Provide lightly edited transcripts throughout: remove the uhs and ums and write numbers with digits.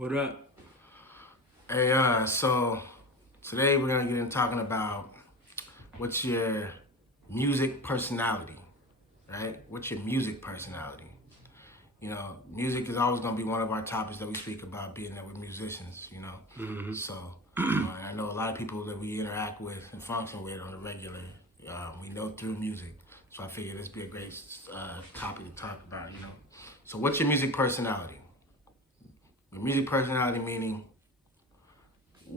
What up? Hey, so today we're gonna get into talking about what's your music personality, right? What's your music personality? You know, music is always gonna be one of our topics that we speak about, being that we're musicians. So I know a lot of people that we interact with and function with on a regular. We know through music, so I figured this would be a great topic to talk about. So what's your music personality? Your music personality meaning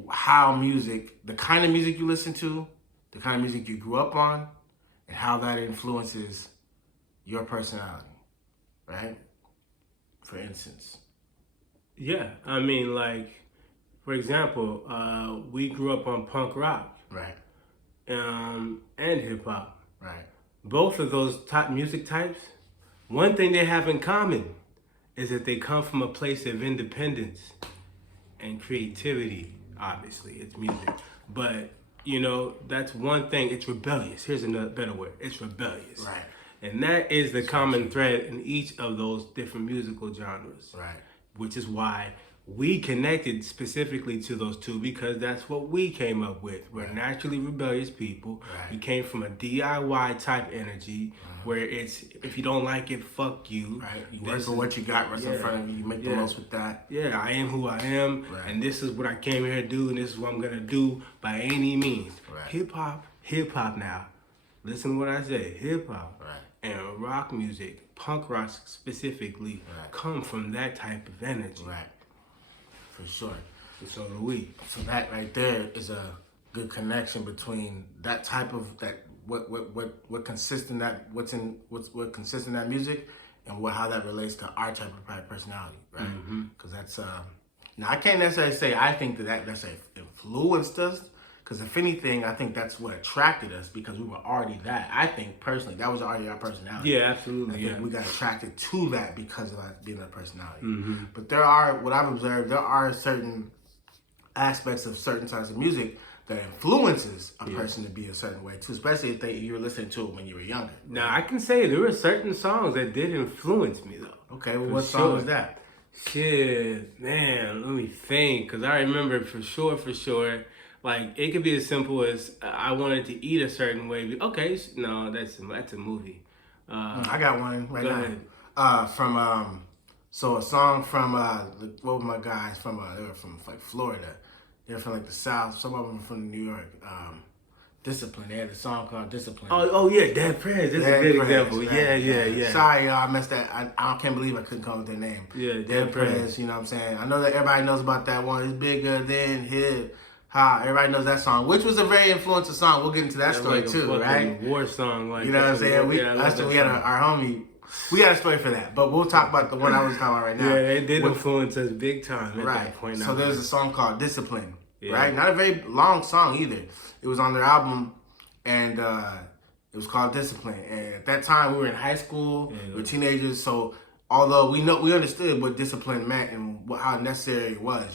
how music, the kind of music you listen to, the kind of music you grew up on, and how that influences your personality, right? For instance. Yeah, I mean, like, for example, we grew up on punk rock, Right. and hip hop. Right. Both of those top music types, one thing they have in common is that they come from a place of independence and creativity. Obviously, it's music, but that's one thing. It's rebellious. Here's another better word. It's rebellious. Right. And that is the common thread in each of those different musical genres. Right. Which is why we connected specifically to those two, because that's what we came up with. We're naturally rebellious people. Right. We came from a DIY type energy where it's, if you don't like it, fuck you. Right. You work for what you got right in front of you. You make the most with that. Yeah, I am who I am, and this is what I came here to do, and this is what I'm gonna do by any means. Right. Hip hop now. Listen to what I say. Hip hop. Right. And rock music, punk rock specifically, come from that type of energy. Right. For sure. And so do we. So that right there is a good connection between that type of what consists in that what consists in that music and how that relates to our type of personality, right? Because that's now I can't necessarily say I think that necessarily influenced us. Because if anything, I think that's what attracted us, because we were already that. I think personally that was already our personality. Yeah, absolutely. We got attracted to that because of that being our personality. But there are, what I've observed, there are certain aspects of certain types of music that influences a person to be a certain way too, especially if you were listening to it when you were younger. Right? Now, I can say there were certain songs that did influence me, though. Okay, well, what song was that? Shit, man, let me think, because I remember for sure, like, it could be as simple as I wanted to eat a certain way. Okay, no, that's a movie. I got one right go now. Ahead. So a song from, what were my guys from? They were from like Florida. They're from like the South. Some of them are from New York. Discipline. They had a song called Discipline. Oh yeah, Dead Prez. That's a good example. Right? Yeah. Sorry, y'all, I messed that. I can't believe I couldn't come up with their name. Yeah, Dead Prez. You know what I'm saying? I know that everybody knows about that one. It's bigger than hip. Everybody knows that song, which was a very influential song. We'll get into that story like too, right? War song, like, you know what I'm saying. We had our homie. We got a story for that, but we'll talk about the one I was talking about right now. Yeah, it did influence us big time at that point. So there's a song called Discipline, right? Not a very long song either. It was on their album, and it was called Discipline. And at that time, we were in high school, we were teenagers. So although we understood what discipline meant and how necessary it was,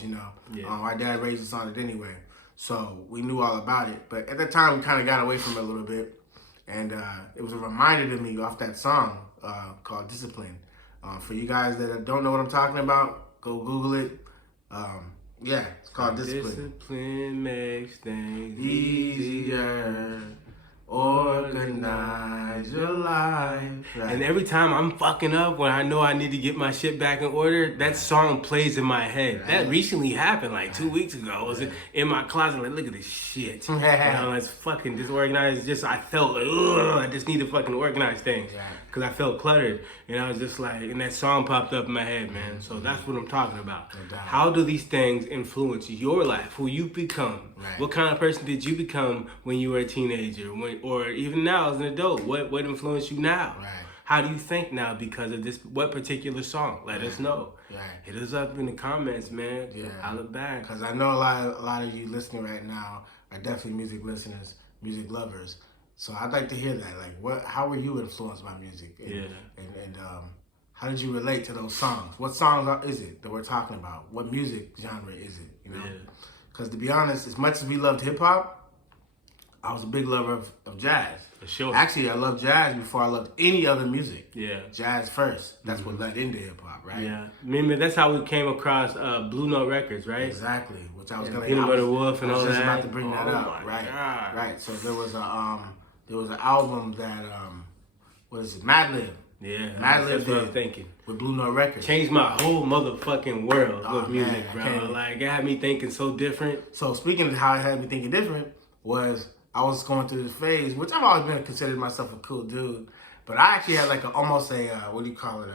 our dad raised us on it anyway. So we knew all about it. But at the time, we kind of got away from it a little bit. And it was a reminder to me off that song called Discipline. For you guys that don't know what I'm talking about, go Google it. It's called Discipline. Discipline makes things easier. Organize your life. Right. And every time I'm fucking up, when I know I need to get my shit back in order, that song plays in my head. Right. That recently happened, like 2 weeks ago. I was in my closet, like, look at this shit. It's fucking disorganized. I felt like, ugh, I just need to fucking organize things. Because I felt cluttered. And I was just like, and that song popped up in my head, man. So that's what I'm talking about. How do these things influence your life, who you become? Right. What kind of person did you become when you were a teenager? Or even now as an adult? What influenced you now? Right. How do you think now because of this? What particular song? Let us know. Right. Hit us up in the comments, man. Yeah. I look back. Because I know a lot of you listening right now are definitely music listeners, music lovers. So I'd like to hear that. Like, how were you influenced by music? And how did you relate to those songs? What songs is it that we're talking about? What music genre is it? Because to be honest, as much as we loved hip hop, I was a big lover of jazz. For sure. Actually, I loved jazz before I loved any other music. Yeah. Jazz first. That's what led into hip hop, right? Yeah. Remember, that's how we came across Blue Note Records, right? Exactly. Which I was gonna. Peanut Butter Wolf and all that. I was just about to bring that up. My Right. God. Right. So there was an album that what is it? Madlib. Yeah. Madlib That's what did I'm thinking. with Blue Note Records. Changed my whole motherfucking world Oh, with music, man, bro. Like, it had me thinking so different. So speaking of how it had me thinking different was I was going through this phase, which I've always been considered myself a cool dude, but I actually had like almost a what do you call it,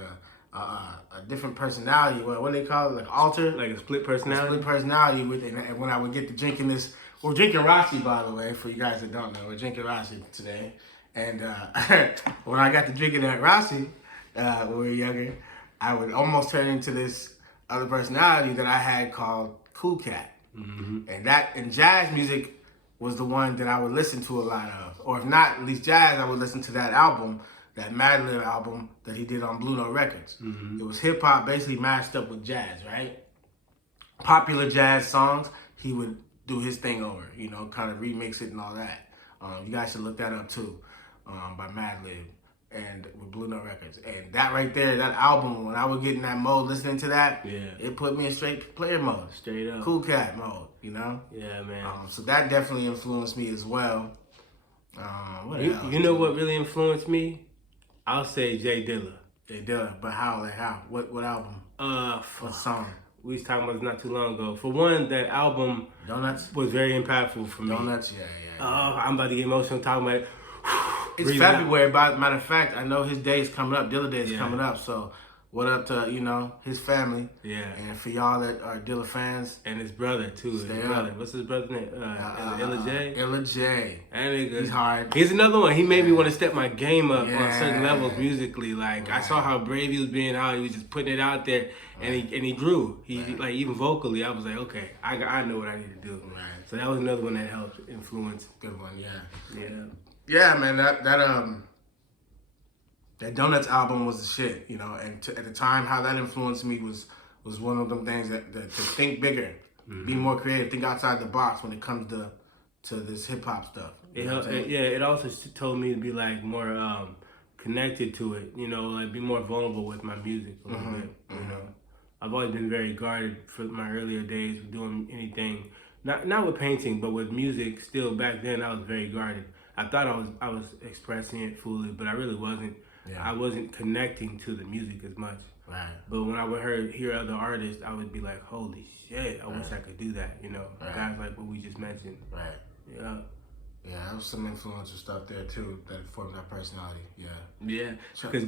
a different personality. What do they call it? Like alter, Like a split personality. split personality with, and when I would get to drinking this, we're drinking Rossi, by the way, for you guys that don't know, we're drinking Rossi today, and when I got to drinking that Rossi when we were younger, I would almost turn into this other personality that I had called Cool Cat, and that in jazz music was the one that I would listen to a lot of. Or if not, at least jazz, I would listen to that album, that Madlib album that he did on Blue Note Records. It was hip-hop basically mashed up with jazz, right? Popular jazz songs, he would do his thing over, you know, kind of remix it and all that. You guys should look that up too, by Madlib and with Blue Note Records. And that right there, that album, when I would get in that mode listening to that, it put me in straight player mode. Straight up. Cool Cat mode, you know? Yeah, man. So that definitely influenced me as well. What else? You know what really influenced me? I'll say Jay Dilla. Jay Dilla, but how? Like how? What album? What song? We was talking about this not too long ago. For one, that album Donuts was very impactful for me. Donuts, yeah. I'm about to get emotional talking about it. It's February, matter of fact, I know his day is coming up. Dilla Day is coming up, so what up to, you know, his family. Yeah. And for y'all that are Dilla fans. And his brother, too. His brother. What's his brother's name? Illa J? Illa J. That nigga. He's hard. He's another one. He made me want to step my game up on certain levels musically. Like, I saw how brave he was being, how he was just putting it out there, and he grew. Like, even vocally, I was like, okay, I know what I need to do. Right. So that was another one that helped influence. Good one, yeah. Yeah. Yeah, man, that Donuts album was the shit, you know, and at the time, how that influenced me was one of them things that to think bigger, be more creative, think outside the box when it comes to this hip hop stuff. It also told me to be like more connected to it, you know, like be more vulnerable with my music a little bit, you know. I've always been very guarded for my earlier days with doing anything, not with painting, but with music. Still back then, I was very guarded. I thought I was expressing it fully, but I really wasn't. Yeah. I wasn't connecting to the music as much. Right. But when I would hear other artists, I would be like, holy shit, I wish I could do that, you know. Guys like what we just mentioned. Right. Yeah. Yeah, there was some influential stuff there too that formed that personality. Yeah. Yeah. Because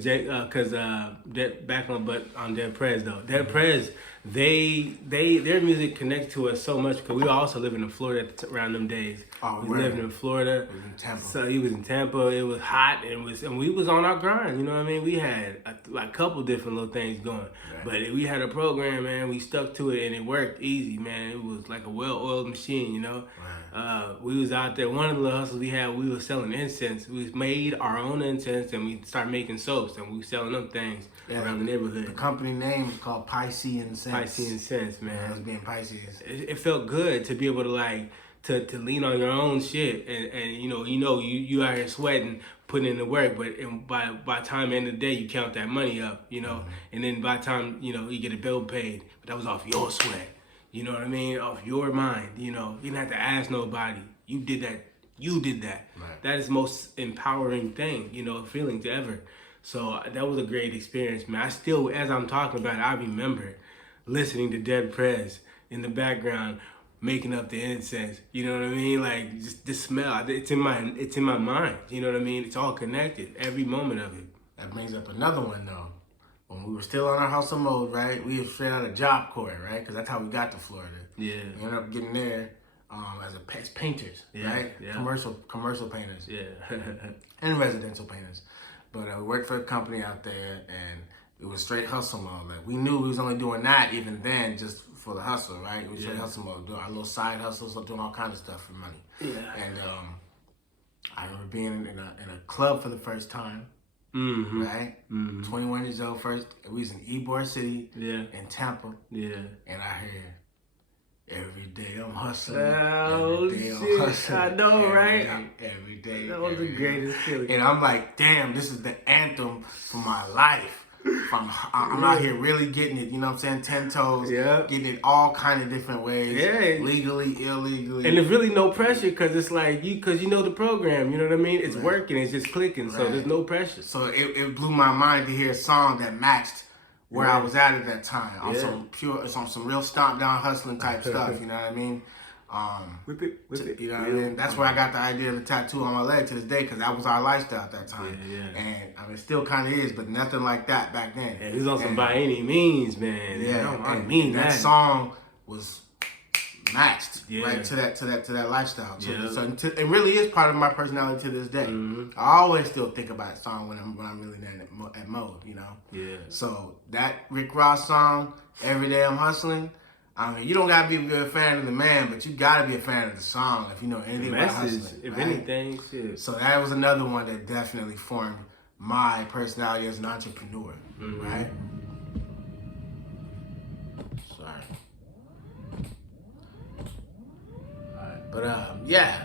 back on Dead Prez though. Dead Prez, their music connects to us so much because we were also living in Florida around them days. Oh, we lived in Florida. We was in Tampa. So he was in Tampa. It was hot and we was on our grind. You know what I mean? We had a couple different little things going, but we had a program, man. We stuck to it and it worked easy, man. It was like a well-oiled machine, you know. We was out there. One of the hustles we had, we was selling incense. We made our own incense and we started making soaps and we was selling them things around the neighborhood. The company name is called Piscean Sense. Piscean Sense, man. Yeah, it was being Pisces. It felt good to be able to like to lean on your own shit and you out here sweating, putting in the work, but by the time end of the day you count that money up, you know, and then by the time you get a bill paid, but that was off your sweat. You know what I mean? Off your mind, you know. You didn't have to ask nobody. You did that. Right. That is the most empowering thing, feeling to ever. So that was a great experience, man. I still, as I'm talking about it, I remember listening to Dead Prez in the background, making up the incense. You know what I mean? Like just the smell. It's in my mind. You know what I mean? It's all connected. Every moment of it. That brings up another one though. When we were still on our hustle mode, right? We were straight out of Job Corps, right? Because that's how we got to Florida. Yeah. We ended up getting there as painters, right? Yeah. Commercial painters. Yeah. And residential painters. But we worked for a company out there, and it was straight hustle mode. Like we knew we was only doing that even then, just for the hustle, right? It was straight hustle mode, doing our little side hustles, so doing all kinds of stuff for money. Yeah. And I remember being in a club for the first time. Mm-hmm. Right? Mm-hmm. 21 years old first. We was in Ybor City in Tampa. Yeah. And I heard Every day I'm hustling. Oh, every day I'm shit. hustling. I know, right? Every day. That was the greatest feeling. And I'm like, damn, this is the anthem for my life. I'm out here really getting it, you know what I'm saying? 10 toes, getting it all kind of different ways, legally, illegally. And there's really no pressure because it's like, because you know the program, you know what I mean? It's working, it's just clicking, so there's no pressure. So it blew my mind to hear a song that matched where I was at that time. On some real stomp down hustling type stuff, you know what I mean? Whip it. You know what I mean? That's where I got the idea of the tattoo on my leg to this day, because that was our lifestyle at that time. And I mean, it still kind of is, but nothing like that back then. And he was on some by any means, man. I mean that song was matched right to that lifestyle. So it really is part of my personality to this day. I always still think about a song when I'm really at mode, you know. So that Rick Ross song, Every Day I'm Hustling. I mean, you don't gotta be a fan of the man, but you gotta be a fan of the song if you know anything about hustling. If anything, shit. So that was another one that definitely formed my personality as an entrepreneur, right? Sorry. Alright, but yeah,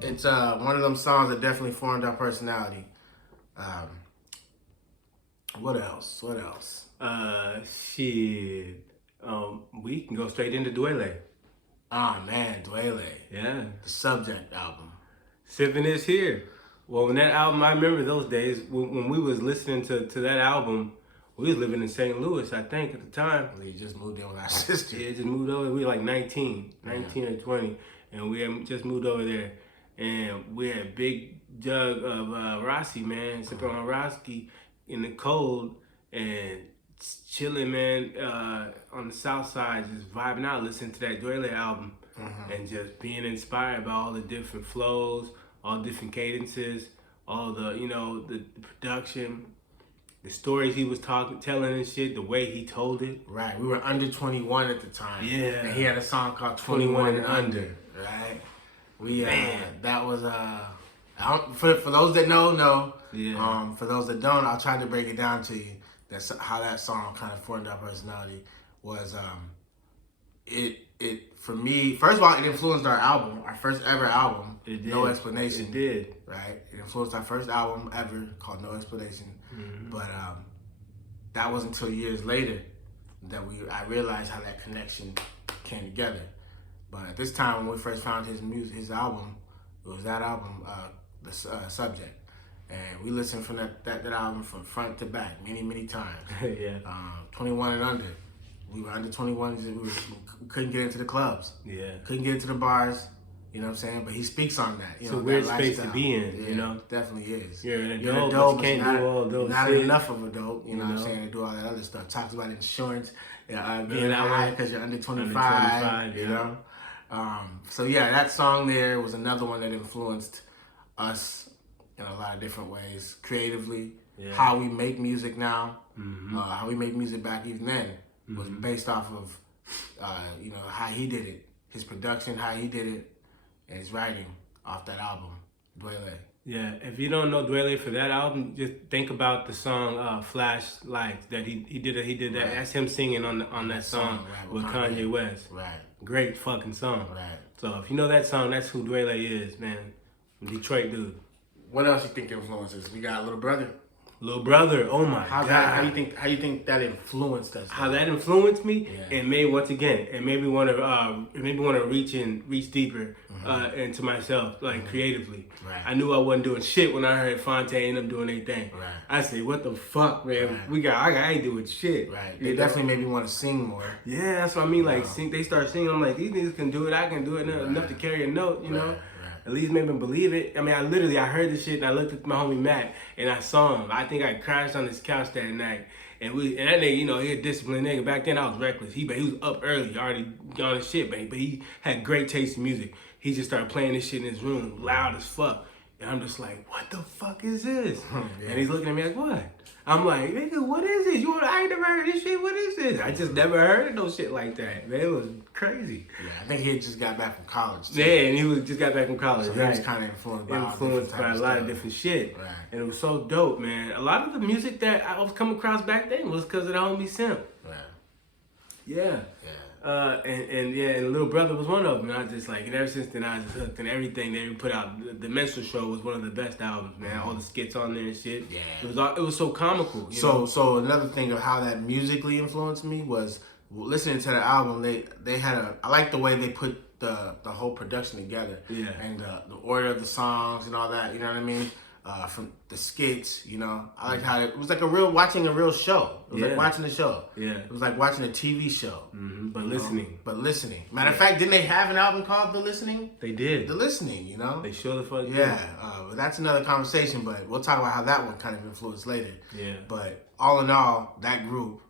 it's one of them songs that definitely formed our personality. What else? Shit. We can go straight into Dwele. Ah, man, Dwele. Yeah. The Subject album. Sipping is here. Well, when that album, I remember those days when we was listening to that album. We was living in St. Louis, I think, at the time. We just moved in with our sister. Yeah, just moved over. We were like 19 or 20, and we had just moved over there. And we had a big jug of Rossi, man, sipping on Rossi in the cold and chilling, man, on the south side, just vibing out, listening to that Dwele album, and just being inspired by all the different flows, all the different cadences, all the, you know, the production, the stories he was telling and shit, the way he told it. Right, we were under 21 at the time. Yeah. And he had a song called 21 and Under, right? That was, for those that know. Yeah. For those that don't, I'll try to break it down to you. That's how that song kind of formed our personality. Was it for me? First of all, it influenced our album, our first ever album. It did. No Explanation. It did. Right. It influenced our first album ever called No Explanation. But that wasn't until years later that I realized how that connection came together. But at this time, when we first found his album, it was that album, The Subject. And we listened from that album from front to back many times. 21 and under. We were under 21. We couldn't get into the clubs. Yeah. Couldn't get into the bars. You know what I'm saying? But he speaks on that. It's a weird space to be in, you know? Definitely is. You're an adult, but you can't do all those not shit. enough of adult, you know what I'm saying, to do all that other stuff. Talks about insurance, being high because you're under 25, you know? So yeah, that song there was another one that influenced us in a lot of different ways, creatively. How we make music now, how we make music back even then was based off of, how he did it, his production, how he did it, and his writing off that album, Dwele. Yeah, if you don't know Dwele for that album, just think about the song "Flashlights" that he did. He did that. That's him singing on that song with Kanye West. Right. Great fucking song. Right. So if you know that song, that's who Dwele is, man. Detroit dude. What else you think influences? We got Little Brother. Little Brother, oh my God. How you think that influenced us? How that influenced me? Yeah. It made me want to reach deeper into myself, like creatively. Right. I knew I wasn't doing shit when I heard Fontaine and them doing their thing. Right. I said, what the fuck, man? Right. I ain't doing shit. Right. They definitely made me want to sing more. Yeah, that's what I mean. Like they start singing, I'm like, these niggas can do it, I can do it enough to carry a note, you know? At least made me believe it. I mean, I heard this shit and I looked at my homie Matt and I saw him. I think I crashed on his couch that night. And that nigga, he a disciplined nigga. Back then I was reckless. He was up early, already on his shit, but he had great taste in music. He just started playing this shit in his room, loud as fuck. And I'm just like, what the fuck is this? And he's looking at me like, what? I'm like, nigga, what is this? I ain't never heard this shit. What is this? I just never heard no shit like that. Man, it was crazy. Yeah, I think he had just got back from college, too. Yeah, and he just got back from college. So he was kind of influenced by a lot of different shit. Right. And it was so dope, man. A lot of the music that I was coming across back then was because of the homie Simp. Right. Yeah. And Little Brother was one of them. And I was just like, and ever since then I was just hooked. And everything they put out, the Menstrual Show was one of the best albums, man. All the skits on there and shit. Yeah, it was so comical. So another thing of how that musically influenced me was listening to the album. They had I like the way they put the whole production together. Yeah, and the order of the songs and all that. You know what I mean? From the skits, I like how it was like watching a real show. It was like watching a show. Yeah, it was like watching a TV show. Mm-hmm. But listening. Matter of fact, didn't they have an album called The Listening? They did. The Listening, They sure the fuck did. Yeah, but that's another conversation. But we'll talk about how that one kind of influenced later. Yeah. But all in all, that group,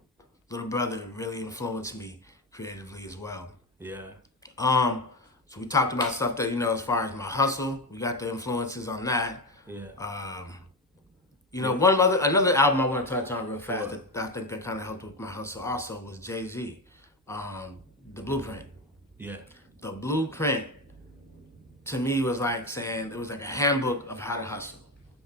Little Brother, really influenced me creatively as well. Yeah. So we talked about stuff that as far as my hustle, we got the influences on that. Yeah. Another album I want to touch on real fast that I think that kind of helped with my hustle also was Jay-Z, The Blueprint. Yeah. The Blueprint to me was like saying it was like a handbook of how to hustle.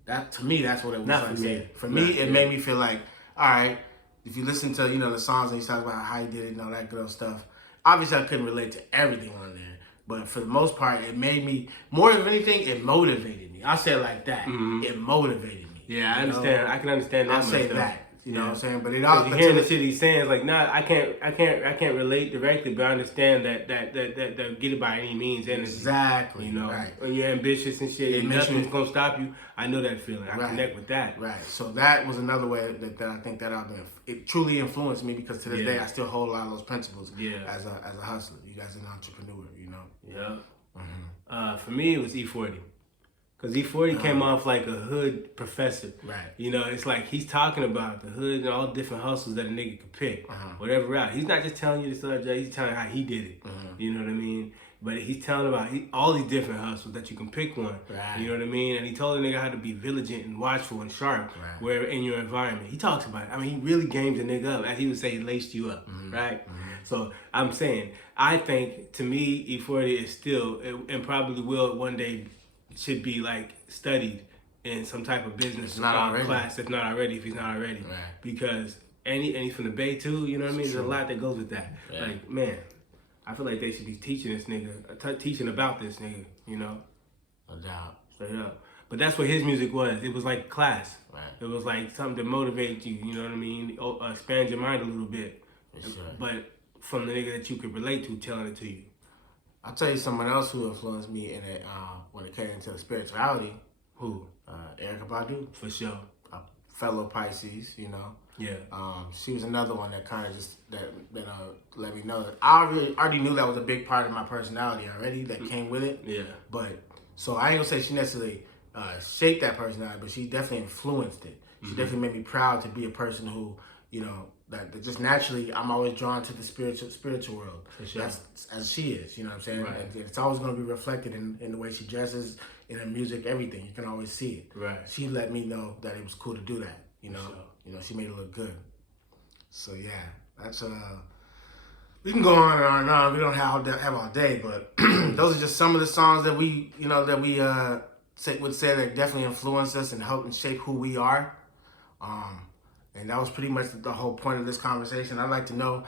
That to me, that's what it was. Not for me. For me, it made me feel like, all right, if you listen to the songs and you talk about how he did it and all that good old stuff. Obviously, I couldn't relate to everything on there, but for the most part, it made me more than anything. It motivated me. I'll say it like that. Mm-hmm. It motivated me. Yeah, I understand. I can understand that. I'll say that. You know what I'm saying? But it all you hearing the shit he's saying is like, nah, I can't relate directly, but I understand that get it by any means. Exactly. Right. When you're ambitious and shit, nothing's gonna stop you. I know that feeling. I connect with that. Right. So that was another way that I think that album it truly influenced me because to this day I still hold a lot of those principles. Yeah. As a hustler, you guys are an entrepreneur. Yeah. Mm-hmm. For me, it was E40. Because E40 came off like a hood professor. Right. It's like he's talking about the hood and all the different hustles that a nigga could pick. Whatever route. He's not just telling you the story, he's telling you how he did it. You know what I mean? But he's telling about all these different hustles that you can pick one. Right. You know what I mean? And he told the nigga how to be vigilant and watchful and sharp where in your environment. He talks about it. I mean, he really games a nigga up. As he would say, he laced you up. Right? So I'm saying, I think, to me, E40 is still, and probably will one day, should be like studied in some type of business class, if not already, if he's not already. Right. Because and he's from the Bay too, you know what I mean? There's a lot that goes with that. Yeah. Like, man, I feel like they should be teaching this nigga, teaching about this nigga, No doubt. Straight up. But that's what his music was. It was like class. Right. It was like something to motivate you, you know what I mean? Expand your mind a little bit. For sure. But from the nigga that you could relate to telling it to you. I'll tell you someone else who influenced me in it when it came to spirituality. Who? Erykah Badu. For sure. A fellow Pisces, Yeah. She was another one that kind of just let me know that I already knew that was a big part of my personality already that came with it. Yeah. But so I ain't gonna say she necessarily shaped that personality, but she definitely influenced it. She definitely made me proud to be a person who that just naturally I'm always drawn to the spiritual world. For sure. That's as she is, you know what I'm saying? Right. And it's always going to be reflected in the way she dresses, in her music, everything. You can always see it. Right. She let me know that it was cool to do that. Sure. She made it look good. So yeah, that's we can go on and on and on. We don't have all day, but those are just some of the songs that we would say that definitely influenced us and helped and shape who we are. And that was pretty much the whole point of this conversation. I'd like to know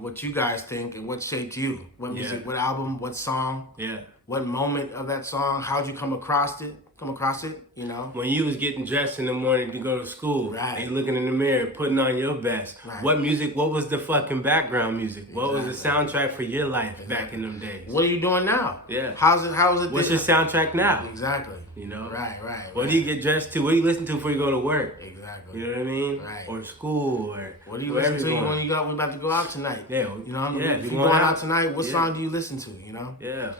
what you guys think and what shaped you. What music, what album, what song, what moment of that song, how'd you come across it, When you was getting dressed in the morning to go to school, right, and looking in the mirror, putting on your best, right, what was the fucking background music? What was the soundtrack for your life back in them days? What are you doing now? Yeah. How is it? What's your soundtrack now? Exactly. Right. What do you get dressed to? What do you listen to before you go to work? Exactly. You know what I mean? Right. Or school, or what do you listen to when we're about to go out tonight? Yeah. If you're going out tonight, what song do you listen to? Yeah.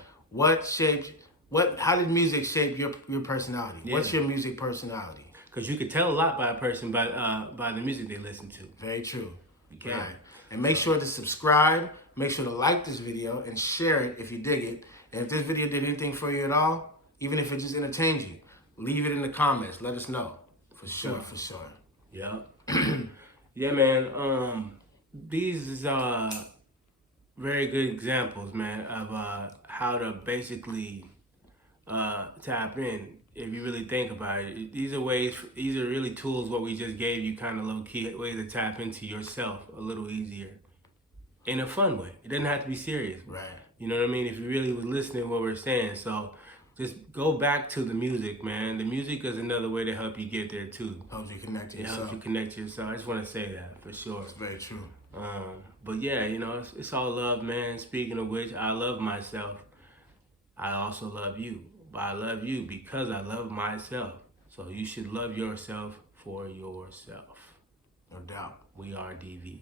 How did music shape your personality? Yeah. What's your music personality? Because you could tell a lot by a person by the music they listen to. Very true. You can. Right. And make sure to subscribe. Make sure to like this video and share it if you dig it. And if this video did anything for you at all, even if it just entertained you, leave it in the comments. Let us know. For sure. Yeah. Yeah, man. These are very good examples, man, of how to basically tap in. If you really think about it, these are really tools. What we just gave you, kind of low key ways to tap into yourself a little easier. in a fun way. It doesn't have to be serious. Right. You know what I mean? If you really was listening to what we're saying. So just go back to the music, man. The music is another way to help you get there too. Helps you connect to yourself. It helps you connect to yourself. I just want to say that for sure. It's very true. But yeah, you know, it's all love, man. Speaking of which, I love myself. I also love you. But I love you because I love myself. So you should love yourself for yourself. No doubt. We are DV.